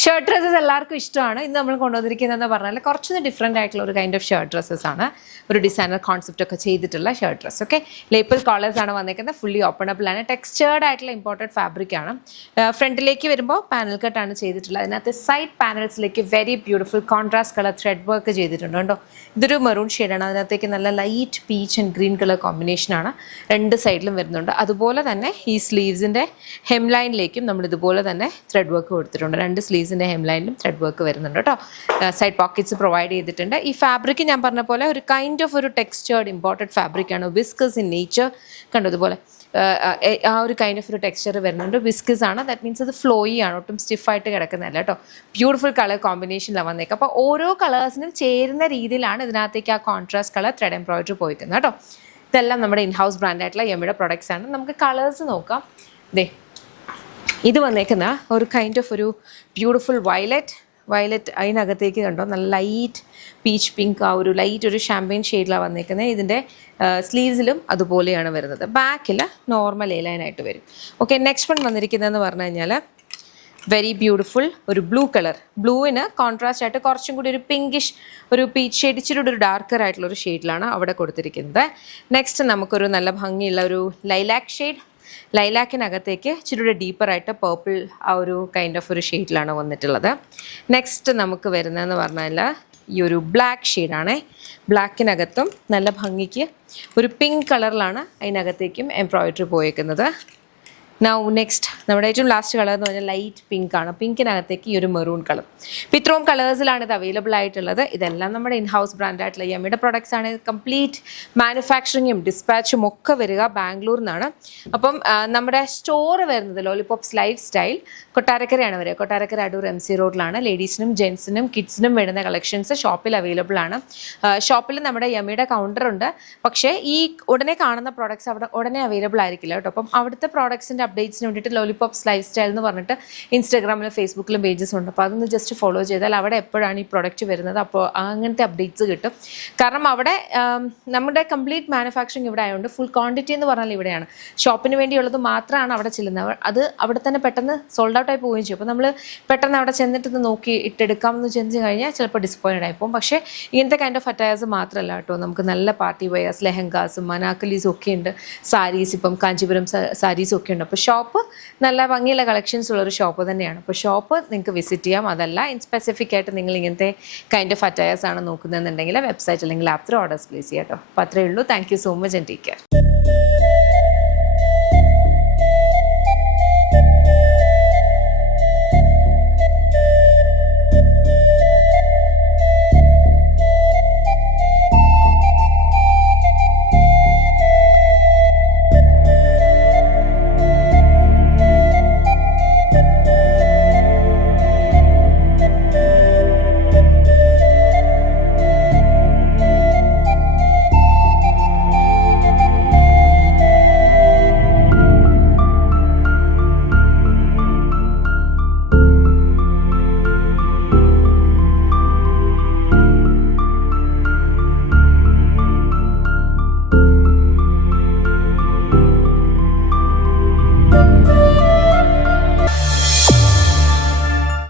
Shirt dresses എല്ലാവർക്കും ഇഷ്ടമാണ്. ഇന്ന് നമ്മൾ കൊണ്ടുവന്നിരിക്കുന്നതെന്ന് പറഞ്ഞാൽ കുറച്ചൊന്ന് ഡിഫറെൻ്റ് ആയിട്ടുള്ള ഒരു കൈൻഡ് ഓഫ് ഷർട്ട് ഡ്രസ്സസ് ആണ്. ഒരു ഡിസൈനർ കോൺസെപ്റ്റ് ഒക്കെ ചെയ്തിട്ടുള്ള shirt dress. Okay, lapel collars ആണ് വന്നിരിക്കുന്നത്. ഫുള്ളി ഓപ്പണബിൾ ആണ്. ടെക്സ്ചേർഡ് ആയിട്ടുള്ള ഇമ്പോർട്ടഡ് ഫാബ്രിക് ആണ്. ഫ്രണ്ടിലേക്ക് വരുമ്പോൾ പാനൽ കട്ടാണ് ചെയ്തിട്ടുള്ളത്. അതിനകത്ത് സൈഡ് പാനൽസിലേക്ക് very beautiful contrast colour thread work ചെയ്തിട്ടുണ്ട് കേട്ടോ. ഇതൊരു മെറൂൺ ഷെയ്ഡാണ്. അതിനകത്തേക്ക് നല്ല light peach and green colour കോമ്പിനേഷനാണ് രണ്ട് സൈഡിലും വരുന്നുണ്ട്. അതുപോലെ തന്നെ ഈ സ്ലീവ്സിൻ്റെ ഹെംലൈനിലേക്കും നമ്മൾ ഇതുപോലെ തന്നെ ത്രെഡ് വർക്ക് കൊടുത്തിട്ടുണ്ട്. രണ്ട് സ്ലീവ്സിൻ്റെ ഹെംലൈനിലും ത്രെഡ് വർക്ക് വരുന്നുണ്ട് കേട്ടോ. സൈഡ് പോക്കറ്റ്സ് പ്രൊവൈഡ് ചെയ്തിട്ടുണ്ട്. ഈ ഫാബ്രിക് ഞാൻ പറഞ്ഞ പോലെ ഒരു കൈൻഡ് ഓഫ് ഒരു ടെക്സ്ചേർഡ് ഇമ്പോർട്ടഡ് ഫാബ്രിക് ആണ്. വിസ്കസ് ഇൻ നേച്ചർ കണ്ടു. ഇതുപോലെ ആ ഒരു കൈൻഡ് ഓഫ് ഒരു ടെക്സ്ചർ വരുന്നുണ്ട്. വിസ്കസ് ആണ്. ദാറ്റ് മീൻസ് അത് ഫ്ലോയി ആണ്, ഒട്ടും സ്റ്റിഫായിട്ട് കിടക്കുന്നതല്ല കേട്ടോ. ബ്യൂട്ടിഫുൾ കളർ കോമ്പിനേഷനിലാണ് വന്നേക്കുക. അപ്പോൾ ഓരോ കളേഴ്സിനും ചേരുന്ന രീതിയിലാണ് ഇതിനകത്തേക്ക് ആ കോൺട്രാസ്റ്റ് കളർ ത്രെഡ് എംബ്രോയിഡറി പോയിരിക്കുന്നത് കേട്ടോ. ഇതെല്ലാം നമ്മുടെ ഇൻഹൗസ് ബ്രാൻഡായിട്ടുള്ള യമ്മിയുടെ പ്രൊഡക്ട്സ് ആണ്. നമുക്ക് കളേഴ്സ് നോക്കാം. ഇത് വന്നേക്കുന്ന ഒരു കൈൻഡ് ഓഫ് ഒരു ബ്യൂട്ടിഫുൾ വയലറ്റ് അതിനകത്തേക്ക് കണ്ടോ നല്ല ലൈറ്റ് പീച്ച് പിങ്ക്, ആ ഒരു ലൈറ്റ് ഒരു ഷാമ്പയിൻ ഷെയ്ഡിലാണ് വന്നേക്കുന്നത്. ഇതിൻ്റെ സ്ലീവ്സിലും അതുപോലെയാണ് വരുന്നത്. ബാക്കിൽ നോർമൽ എ ലൈനായിട്ട് വരും. ഓക്കെ, നെക്സ്റ്റ് വൺ വന്നിരിക്കുന്നതെന്ന് പറഞ്ഞു കഴിഞ്ഞാൽ വെരി ബ്യൂട്ടിഫുൾ ഒരു ബ്ലൂ കളർ. ബ്ലൂവിന് കോൺട്രാസ്റ്റ് ആയിട്ട് കുറച്ചും കൂടി ഒരു പിങ്കിഷ് ഒരു പീച്ച് ഷെയ്ഡ്, ഇച്ചിരി ഒരു ഡാർക്കർ ആയിട്ടുള്ള ഒരു ഷെയ്ഡിലാണ് അവിടെ കൊടുത്തിരിക്കുന്നത്. നെക്സ്റ്റ് നമുക്കൊരു നല്ല ഭംഗിയുള്ള ഒരു ലൈലാക്ക് ഷെയ്ഡ്. ലൈലാക്കിനകത്തേക്ക് ഇച്ചിരി കൂടെ ഡീപ്പറായിട്ട് പേർപ്പിൾ ആ ഒരു കൈൻഡ് ഓഫ് ഒരു ഷെയ്ഡിലാണ് വന്നിട്ടുള്ളത്. നെക്സ്റ്റ് നമുക്ക് വരുന്നതെന്ന് പറഞ്ഞാൽ ഈ ഒരു ബ്ലാക്ക് ഷെയ്ഡാണേ. ബ്ലാക്കിനകത്തും നല്ല ഭംഗിക്ക് ഒരു പിങ്ക് കളറിലാണ് അതിനകത്തേക്കും എംബ്രോയിഡറി പോയേക്കുന്നത്. നൗ നെക്സ്റ്റ് നമ്മുടെ ഏറ്റവും ലാസ്റ്റ് കളർ എന്ന് പറഞ്ഞാൽ ലൈറ്റ് പിങ്ക് ആണ്. പിങ്കിനകത്തേക്ക് ഈ ഒരു മെറൂൺ കളർ. അപ്പോൾ ഇത്രയും കളേഴ്സിലാണ് ഇത് അവൈലബിൾ ആയിട്ടുള്ളത്. ഇതെല്ലാം നമ്മുടെ ഇൻഹൗസ് ബ്രാൻഡായിട്ടുള്ള യമ്മിയുടെ പ്രൊഡക്ട്സ് ആണ്. കംപ്ലീറ്റ് മാനുഫാക്ചറിങ്ങും ഡിസ്പാച്ചും ഒക്കെ വരിക ബാംഗ്ലൂരിൽ നിന്നാണ്. അപ്പം നമ്മുടെ സ്റ്റോർ വരുന്നത് ലോലിപോപ്സ് ലൈഫ് സ്റ്റൈൽ കൊട്ടാരക്കരയാണ് വരിക. കൊട്ടാരക്കര അടൂർ MC റോഡിലാണ്. ലേഡീസിനും ജെൻസിനും കിഡ്സിനും വരുന്ന കളക്ഷൻസ് ഷോപ്പിൽ അവൈലബിൾ ആണ്. ഷോപ്പിൽ നമ്മുടെ യമ്മിയുടെ കൗണ്ടർ ഉണ്ട്. പക്ഷേ ഈ ഉടനെ കാണുന്ന പ്രോഡക്ട്സ് അവിടെ ഉടനെ അവൈലബിൾ ആയിരിക്കില്ല കേട്ടോ. അപ്പം അവിടുത്തെ പ്രോഡക്ട്സിൻ്റെ അപ്ഡേറ്റ്സിന് വേണ്ടിയിട്ട് ലോലിപോപ്സ് ലൈഫ് സ്റ്റൈൽ എന്ന് പറഞ്ഞിട്ട് ഇൻസ്റ്റാഗ്രാമിലും ഫേസ്ബുക്കിലും പേജസ് ഉണ്ട്. അപ്പോൾ അതൊന്ന് ജസ്റ്റ് ഫോളോ ചെയ്താൽ അവിടെ എപ്പോഴാണ് ഈ പ്രൊഡക്റ്റ് വരുന്നത് അപ്പോൾ അങ്ങനത്തെ അപ്ഡേറ്റ്സ് കിട്ടും. കാരണം അവിടെ നമ്മുടെ കംപ്ലീറ്റ് മാനുഫാക്ചറിങ് ഇവിടെ ആയതുകൊണ്ട് ഫുൾ ക്വാണ്ടിറ്റി എന്ന് പറഞ്ഞാൽ ഇവിടെയാണ്. ഷോപ്പിന് വേണ്ടിയുള്ളത് മാത്രമാണ് അവിടെ ചെല്ലുന്നത്. അത് അവിടെ തന്നെ പെട്ടെന്ന് സോൾഡ് ഔട്ട് ആയി പോവുകയും ചെയ്യും. അപ്പോൾ നമ്മൾ പെട്ടെന്ന് അവിടെ ചെന്നിട്ട് നോക്കി ഇട്ടെടുക്കാമെന്ന് ചെന്ന് കഴിഞ്ഞാൽ ചിലപ്പോൾ ഡിസപ്പോയിൻറ്റഡ് ആയിപ്പോകും. പക്ഷേ ഇങ്ങനത്തെ കൈൻഡ് ഓഫ് അറ്റയേഴ്സ് മാത്രമല്ല കേട്ടോ, നമുക്ക് നല്ല പാർട്ടി വെയേഴ്സ്, ലെഹങ്കാസും അനാക്കലീസും ഒക്കെ ഉണ്ട്. സാരീസ്, ഇപ്പം കാഞ്ചീപുരം സാരീസും ഒക്കെ ഉണ്ട്. അപ്പോൾ ഷോപ്പ് നല്ല ഭംഗിയുള്ള കളക്ഷൻസ് ഉള്ളൊരു ഷോപ്പ് തന്നെയാണ്. അപ്പോൾ ഷോപ്പ് നിങ്ങൾക്ക് വിസിറ്റ് ചെയ്യാം. അതല്ല സ്പെസിഫിക് ആയിട്ട് നിങ്ങൾ ഇങ്ങനത്തെ കൈൻഡ് ഓഫ് അറ്റയേഴ്സ് ആണ് നോക്കുന്നതെന്നുണ്ടെങ്കിൽ വെബ്സൈറ്റ് അല്ലെങ്കിൽ ആപ്പ് ത്രൂ ഓർഡേഴ്സ് പ്ലേസ് ചെയ്യാം കേട്ടോ. അപ്പോൾ അത്രയേ ഉള്ളൂ. Thank you so much and take care.